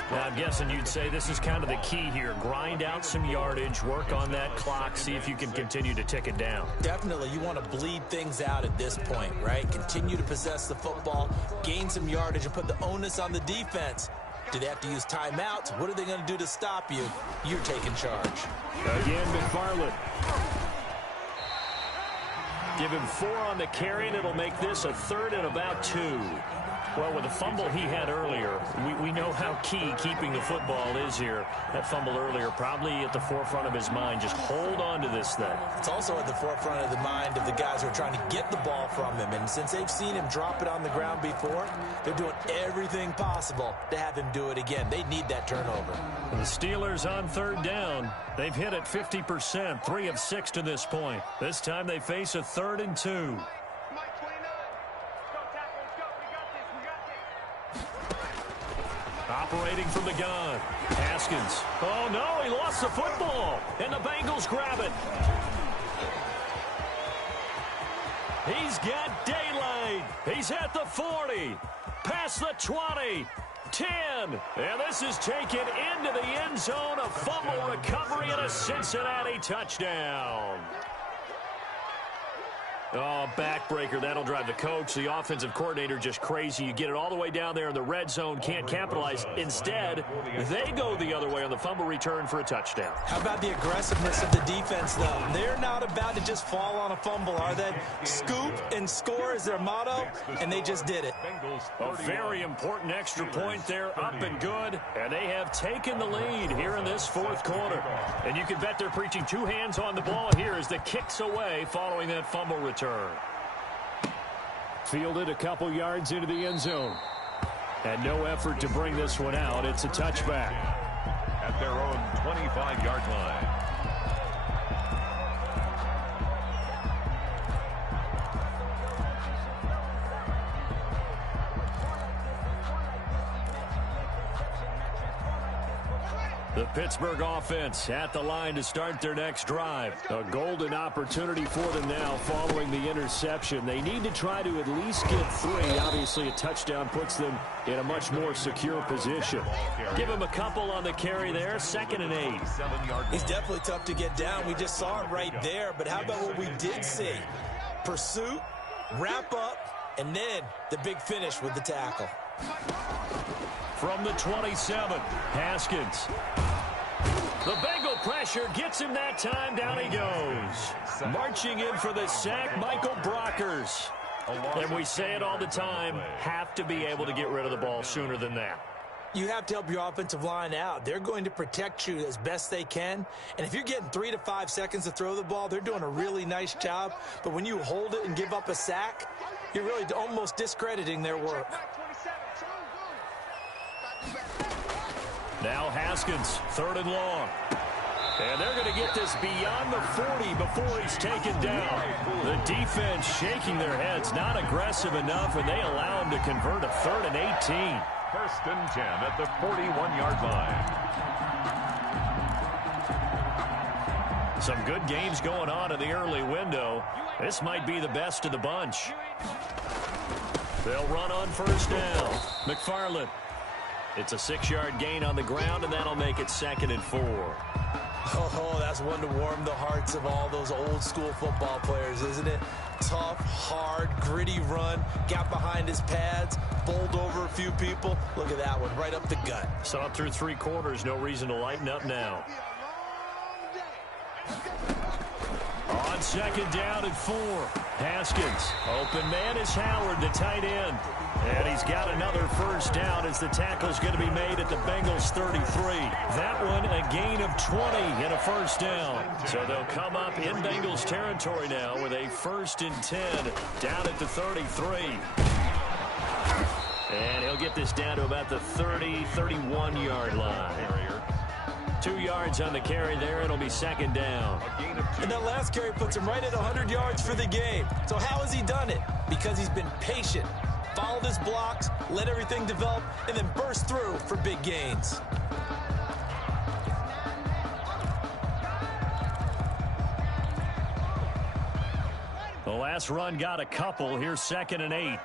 Now, I'm guessing you'd say this is kind of the key here. Grind out some yardage, work on that clock, see if you can continue to tick it down. Definitely, you want to bleed things out at this point, right? Continue to possess the football, gain some yardage, and put the onus on the defense. Do they have to use timeouts? What are they going to do to stop you? You're taking charge. Again, McFarland. Give him 4 on the carry, and it'll make this a 3rd and about 2. Well, with the fumble he had earlier, we know how key keeping the football is here. That fumble earlier probably at the forefront of his mind. Just hold on to this thing. It's also at the forefront of the mind of the guys who are trying to get the ball from him. And since they've seen him drop it on the ground before, they're doing everything possible to have him do it again. They need that turnover. And the Steelers on 3rd down. They've hit it 50%, 3 of 6 to this point. This time they face a 3rd and 2. Operating from the gun. Haskins. Oh, no, he lost the football. And the Bengals grab it. He's got daylight. He's at the 40. Past the 20. 10. And this is taken into the end zone. A fumble recovery and a Cincinnati touchdown. Oh, backbreaker. That'll drive the coach, the offensive coordinator, just crazy. You get it all the way down there in the red zone, can't capitalize. Instead, they go the other way on the fumble return for a touchdown. How about the aggressiveness of the defense, though? They're not about to just fall on a fumble, are they? Scoop and score is their motto, and they just did it. A very important extra point there, up and good. And they have taken the lead here in this 4th quarter. And you can bet they're preaching 2 hands on the ball here as the kicks away following that fumble return. Fielded a couple yards into the end zone. And no effort to bring this one out. It's a touchback. At their own 25-yard line. The Pittsburgh offense at the line to start their next drive. A golden opportunity for them now following the interception. They need to try to at least get 3. Obviously, a touchdown puts them in a much more secure position. Give him a couple on the carry there. 2nd and 8. He's definitely tough to get down. We just saw it right there. But how about what we did see? Pursuit, wrap up, and then the big finish with the tackle. From the 27, Haskins. The Bengal pressure gets him that time. Down he goes. Marching in for the sack, Michael Brockers. And we say it all the time, have to be able to get rid of the ball sooner than that. You have to help your offensive line out. They're going to protect you as best they can. And if you're getting 3 to 5 seconds to throw the ball, they're doing a really nice job. But when you hold it and give up a sack, you're really almost discrediting their work. Now Haskins, 3rd and long. And they're going to get this beyond the 40 before he's taken down. The defense shaking their heads, not aggressive enough, and they allow him to convert a 3rd and 18. 1st and 10 at the 41-yard line. Some good games going on in the early window. This might be the best of the bunch. They'll run on first down. McFarland. It's a 6-yard gain on the ground, and that'll make it 2nd and 4. Oh, that's one to warm the hearts of all those old-school football players, isn't it? Tough, hard, gritty run, got behind his pads, bowled over a few people. Look at that one, right up the gut. Saw it through 3 quarters, no reason to lighten up now. On 2nd down and 4. Haskins. Open man is Howard, the tight end. And he's got another first down as the tackle's going to be made at the Bengals 33. That one a gain of 20 and a first down. So they'll come up in Bengals territory now with a 1st and 10 down at the 33. And he'll get this down to about the 30, 31-yard line. 2 yards on the carry there. It'll be 2nd down. And that last carry puts him right at 100 yards for the game. So how has he done it? Because he's been patient, followed his blocks, let everything develop, and then burst through for big gains. The last run got a couple. Here's 2nd and 8.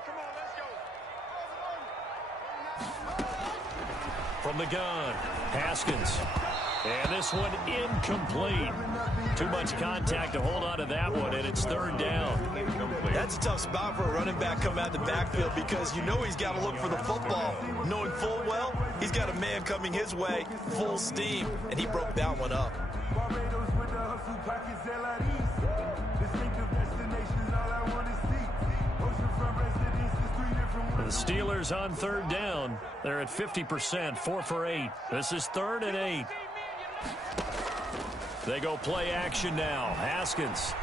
From the gun, Haskins. And this one incomplete. Too much contact to hold on to that one, and it's 3rd down. That's a tough spot for a running back coming out of the backfield because you know he's got to look for the football. Knowing full well, he's got a man coming his way, full steam, and he broke that one up. The Steelers on 3rd down. They're at 50%, 4 for 8. This is 3rd and 8. They go play action now. Haskins.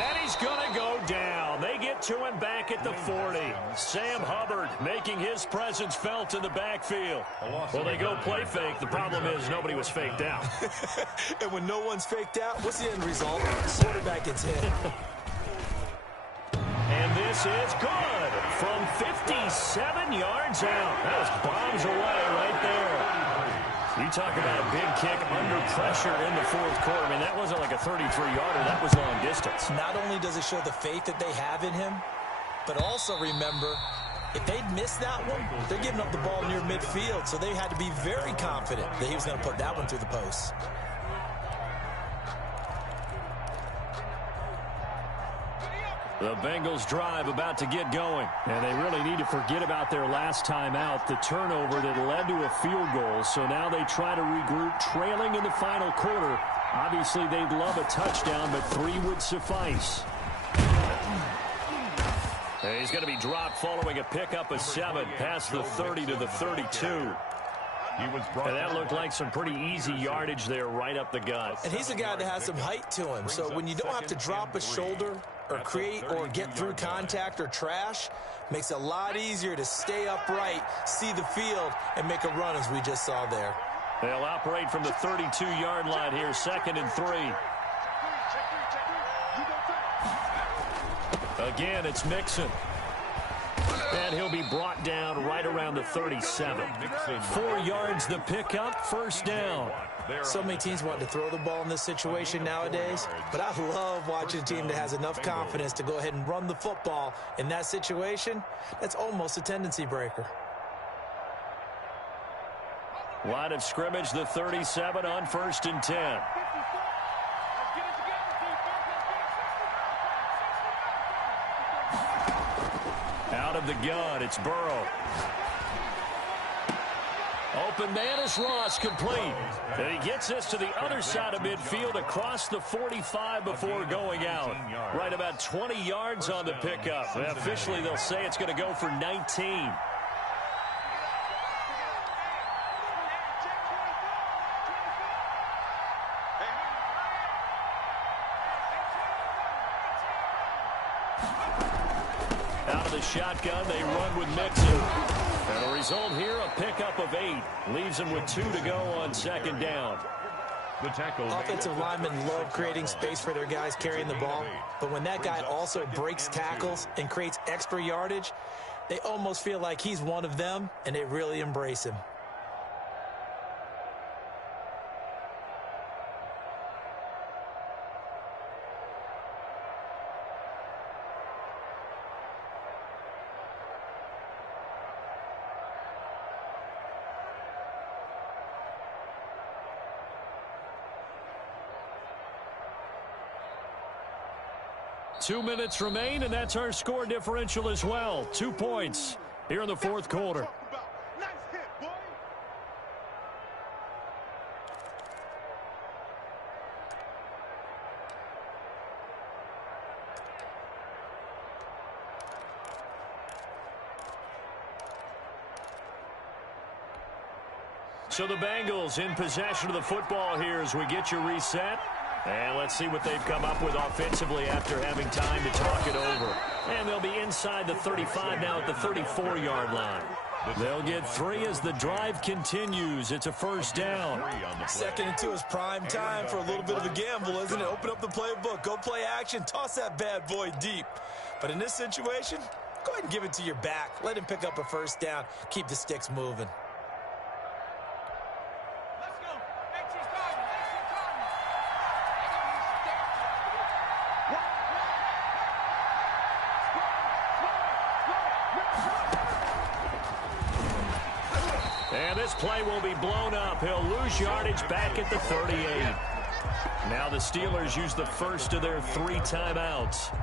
And he's going to go down. They get to him back at the 40. Sam Hubbard making his presence felt in the backfield. Well, they go play fake. The problem is nobody was faked out. And when no one's faked out, what's the end result? Quarterback gets hit. And this is good from 57 yards out. That was bombs away right there. You talk about a big kick under pressure in the 4th quarter. I mean, that wasn't like a 33-yarder. That was long distance. Not only does it show the faith that they have in him, but also remember, if they'd missed that one, they're giving up the ball near midfield, so they had to be very confident that he was going to put that one through the post. The Bengals drive about to get going. And they really need to forget about their last time out, the turnover that led to a field goal. So now they try to regroup, trailing in the final quarter. Obviously, they'd love a touchdown, but 3 would suffice. And he's going to be dropped following a pickup of 7 past the 30 to the 32. And that looked like some pretty easy yardage there right up the gut. And he's a guy that has some height to him. So when you don't have to drop a shoulder or create or get through contact or trash, makes it a lot easier to stay upright, see the field, and make a run as we just saw there. They'll operate from the 32-yard line here, 2nd and 3. Again, it's Mixon. And he'll be brought down right around the 37. 4 yards the pickup, 1st down. So many teams want to throw the ball in this situation nowadays, but I love watching a team that has enough confidence to go ahead and run the football in that situation. That's almost a tendency breaker. Line of scrimmage, the 37 on 1st and 10. Out of the gun, it's Burrow. Open man is Ross, complete. And he gets this to the other side of midfield across the 45 before going out. Right about 20 yards on the pickup. Officially, they'll say it's going to go for 19. Out of the shotgun, they run with Mixon. And the result here, a pickup of 8. Leaves them with 2 to go on 2nd down. The tackle. Offensive linemen love creating space for their guys carrying the ball. But when that guy also breaks tackles and creates extra yardage, they almost feel like he's one of them, and they really embrace him. 2 minutes remain, and that's our score differential as well. 2 points here in the fourth quarter. Nice hit, boy. So the Bengals in possession of the football here as we get you reset. And let's see what they've come up with offensively after having time to talk it over. And they'll be inside the 35 now at the 34-yard line. They'll get 3 as the drive continues. It's a first down. 2nd and 2 is prime time for a little bit of a gamble, isn't it? Open up the playbook, go play action, toss that bad boy deep. But in this situation, go ahead and give it to your back. Let him pick up a first down. Keep the sticks moving. This play will be blown up. He'll lose yardage back at the 38. Now the Steelers use the first of their 3 timeouts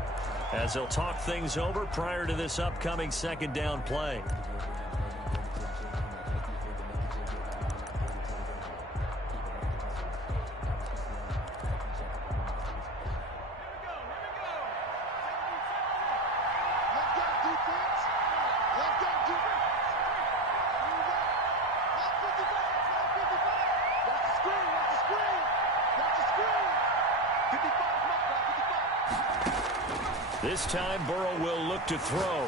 as they'll talk things over prior to this upcoming second down play. This time, Burrow will look to throw.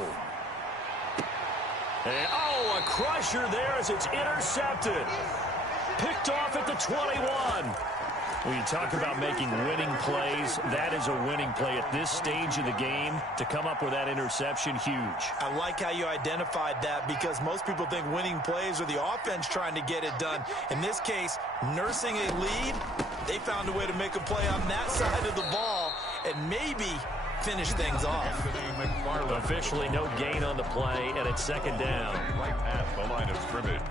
And, a crusher there as it's intercepted. Picked off at the 21. When you talk about making winning plays, that is a winning play at this stage of the game. To come up with that interception, huge. I like how you identified that because most people think winning plays are the offense trying to get it done. In this case, nursing a lead, they found a way to make a play on that side of the ball and maybe finish things off. Officially no gain on the play, and it's second down. Right at the line of scrimmage.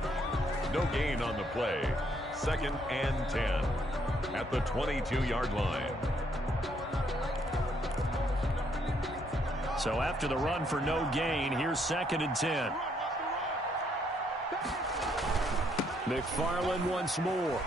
No gain on the play. 2nd and 10 at the 22-yard line. So after the run for no gain, here's 2nd and 10. McFarland once more.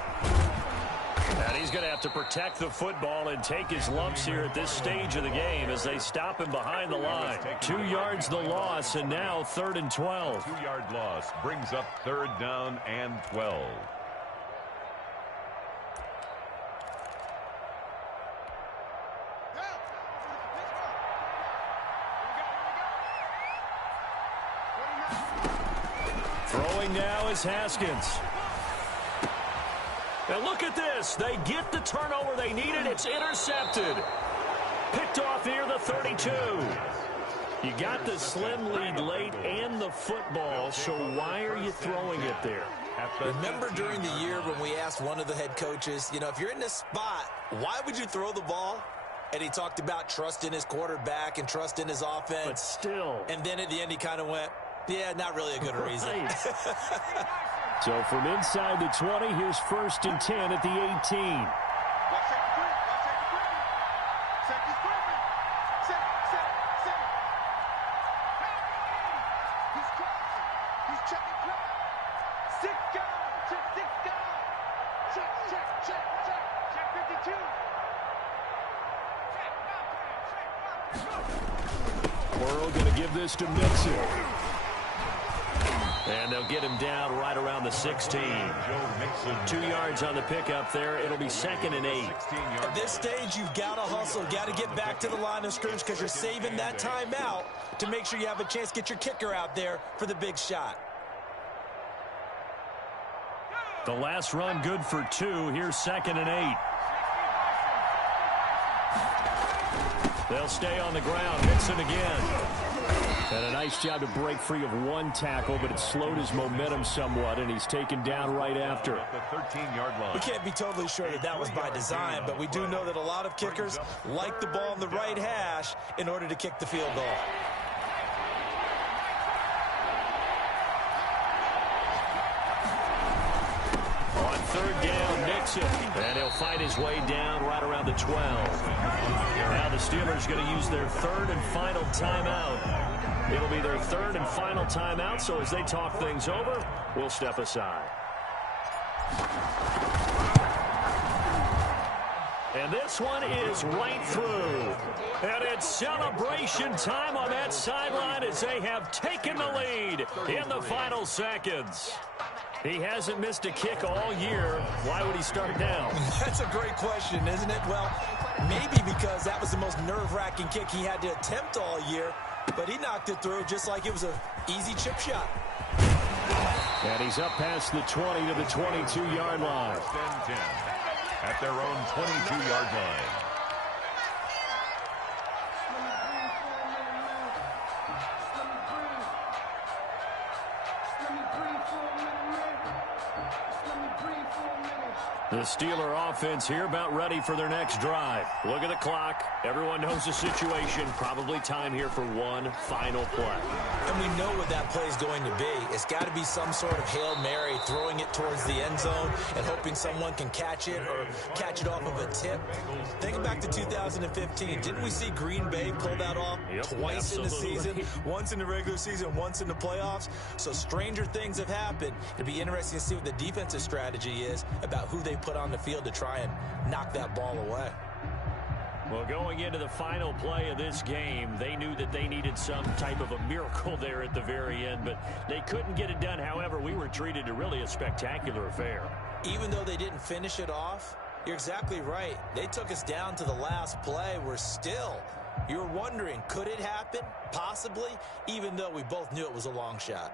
And he's going to have to protect the football and take his lumps here at this stage of the game as they stop him behind the line. 2 yards the loss, and now 3rd and 12. 2-yard loss brings up 3rd down and 12. Throwing now is Haskins. And look at this. They get the turnover they needed. It's intercepted. Picked off near the 32. You got the slim lead late and the football, so why are you throwing it there? Remember during the year when we asked one of the head coaches, if you're in this spot, why would you throw the ball? And he talked about trust in his quarterback and trust in his offense. But still. And then at the end he kind of went, yeah, not really a good reason. So from inside the 20, here's 1st and 10 at the 18. Burrow going to give this to Mixon. And they'll get him down right around the 16. 2 yards on the pickup there. It'll be 2nd and 8. At this stage, you've got to hustle. Got to get back to the line of scrimmage because you're saving that timeout to make sure you have a chance to get your kicker out there for the big shot. The last run good for 2. Here's 2nd and 8. They'll stay on the ground. Mixon again. And a nice job to break free of one tackle, but it slowed his momentum somewhat, and he's taken down right after. The 13-yard line. We can't be totally sure that was by design, but we do know that a lot of kickers like the ball in the right hash in order to kick the field goal. On 3rd down, Mixon. And he'll fight his way down right around the 12. Now the Steelers going to use their third and final timeout. It'll be their third and final timeout, so as they talk things over, we'll step aside. And this one is right through. And it's celebration time on that sideline as they have taken the lead in the final seconds. He hasn't missed a kick all year. Why would he start now? That's a great question, isn't it? Well, maybe because that was the most nerve-wracking kick he had to attempt all year, but he knocked it through just like it was an easy chip shot. And he's up past the 20 to the 22-yard line. First and 10 at their own 22-yard line. The Steeler offense here about ready for their next drive. Look at the clock. Everyone knows the situation. Probably time here for one final play. And we know what that play is going to be. It's got to be some sort of Hail Mary, throwing it towards the end zone and hoping someone can catch it or catch it off of a tip. Think back to 2015. Didn't we see Green Bay pull that off twice in the season? Once in the regular season, once in the playoffs. So stranger things have happened. It'd be interesting to see what the defensive strategy is about who they put on the field to try and knock that ball away. Well, going into the final play of this game, they knew that they needed some type of a miracle there at the very end, but they couldn't get it done. However, we were treated to really a spectacular affair. Even though they didn't finish it off, you're exactly right. They took us down to the last play. You're wondering, could it happen? Possibly, even though we both knew it was a long shot.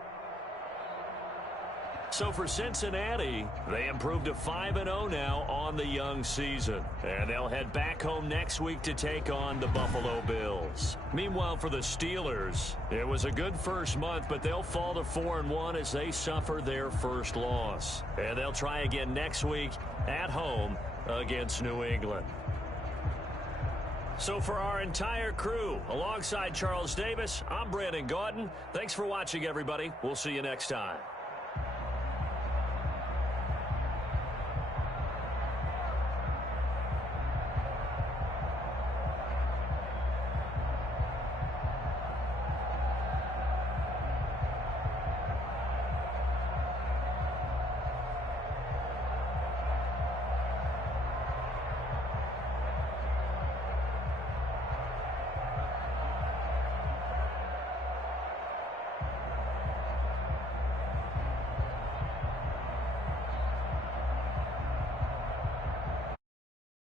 So for Cincinnati, they improved to 5-0 now on the young season. And they'll head back home next week to take on the Buffalo Bills. Meanwhile, for the Steelers, it was a good first month, but they'll fall to 4-1 as they suffer their first loss. And they'll try again next week at home against New England. So for our entire crew, alongside Charles Davis, I'm Brandon Gaudin. Thanks for watching, everybody. We'll see you next time.